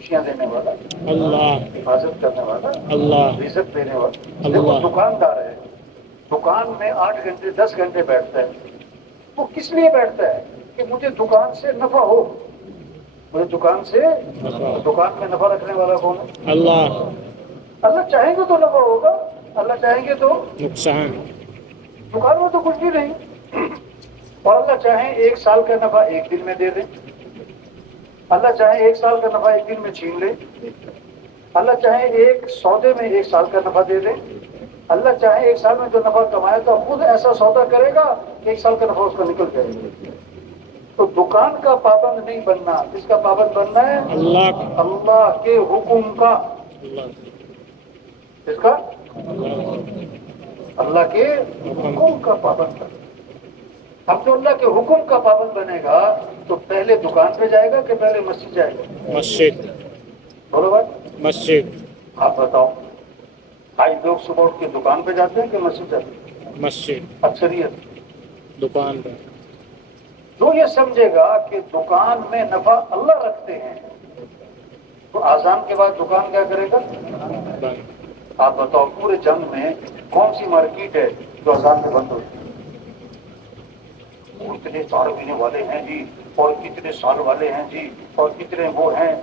خوشیاں دینے والا، اللہ حفاظت کرنے والا، اللہ رزق دینے والا۔ دیکھو اللہ دکاندار ہے، دکان میں 8 گھنٹے 10 گھنٹے بیٹھتا ہے، وہ کس لیے بیٹھتا ہے؟ کہ مجھے دکان سے نفع ہو، مجھے دکان سے، دکان میں نفع رکھنے والا کون ہے؟ اللہ اللہ چاہیں گے تو نفع ہوگا، اللہ چاہیں گے تو نقصان دکان میں تو کچھ بھی نہیں، اور اللہ چاہیں 1 سال کا نفع 1 دن میں دے دیں، اللہ چاہیں 1 سال کا نفع 1 دن میں چھین لے، اللہ چاہے ایک سودے میں 1 سال کا نفع دے دے، اللہ چاہے 1 سال میں جو نفع کمائے تو خود ایسا سودا کرے گا کہ 1 سال کا نفع اس کا نکل جائے گا۔ تو دکان کا پابند نہیں بننا، کس کا پابند بننا ہے؟ اللہ کا اللہ کے حکم کا۔ اللہ کس کا؟ اللہ اللہ کے حکم کا پابند بننا۔ اب جو اللہ کے حکم کا پابند بنے گا تو پہلے دکان پہ جائے گا کہ پہلے مسجد جائے گا؟ مسجد بولو بھائی، مسجد آپ بتاؤ۔ آج لوگ صبح اٹھ کے دکان پہ جاتے ہیں کہ مسجد جاتے ہیں؟ مسجد اکثریت۔ دکان پہ جو یہ سمجھے گا کہ دکان میں نفع اللہ رکھتے ہیں تو آذان کے بعد دکان کیا کرے گا؟ بند آپ بتاؤ پورے جنگ میں کون سی مارکیٹ ہے جو آذان میں بند ہوتی ہے؟ اتنے چار مہینے والے ہیں جی، اور کتنے سال والے ہیں جی، اور کتنے وہ ہیں۔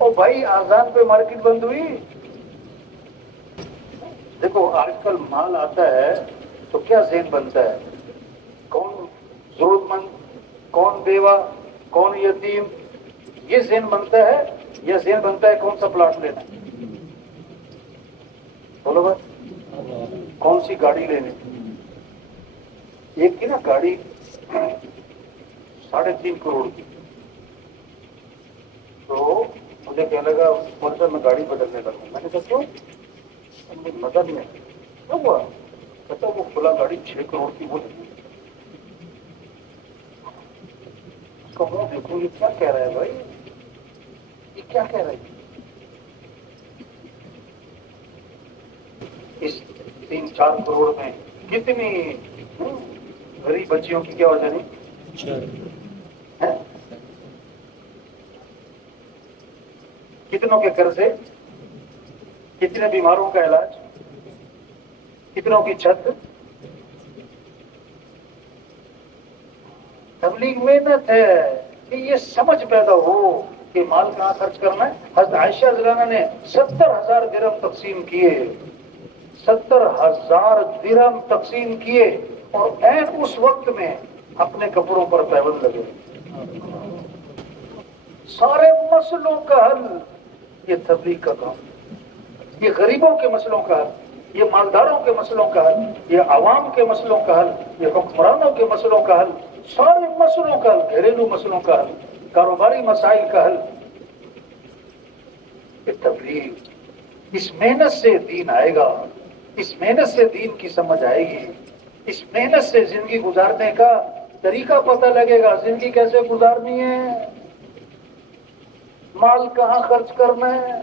او بھائی آذان پہ مارکیٹ بند ہوئی؟ دیکھو آج کل مال آتا ہے تو کیا ذہن بنتا ہے؟ کون ضرورت مند، کون بیوہ، کون یتیم، یہ ذہن بنتا ہے، یا ذہن بنتا ہے کون سا پلاٹ لینا، بولو بھائی، کون سی گاڑی لینی؟ ایک کی نا گاڑی 3.5 کروڑ کی، تو مجھے کہنے لگا سر میں گاڑی بدلنے لگا۔ میں نے کہا کیوں؟ مجھے مزہ نہیں آیا۔ کیا ہوا؟ کہتا وہ کھلا گاڑی 6 کروڑ کی وہ لگی۔ اس کا منہ دیکھو، یہ کیا کہہ رہا ہے بھائی، یہ کیا کہہ رہا ہے؟ اس 3-4 کروڑ میں کتنی غریب بچیوں کی کیا وجہ نہیں ہے؟ کتنوں کے قرضے، کتنے بیماروں کا علاج، کتنوں کی چھت۔ تبلیغ محنت ہے کہ یہ سمجھ پیدا ہو کہ مال کہاں خرچ کرنا ہے۔ حضرت عائشہ رضی اللہ عنہا نے 70,000 درہم تقسیم کیے، 70,000 درہم تقسیم کیے، اور عین اس وقت میں اپنے کپڑوں پر پیبند لگے۔ سارے مسئلوں کا حل یہ تبلیغ کا کام، یہ غریبوں کے مسئلوں کا حل، یہ مالداروں کے مسئلوں کا حل، یہ عوام کے مسئلوں کا حل، یہ حکمرانوں کے مسئلوں کا حل، سارے مسئلوں کا حل، گھریلو مسئلوں کا حل، کاروباری مسائل کا حل، یہ تبلیغ۔ اس محنت سے دین آئے گا، اس محنت سے دین کی سمجھ آئے گی، اس محنت سے زندگی گزارنے کا طریقہ پتہ لگے گا، زندگی کیسے گزارنی ہے، مال کہاں خرچ کرنا ہے۔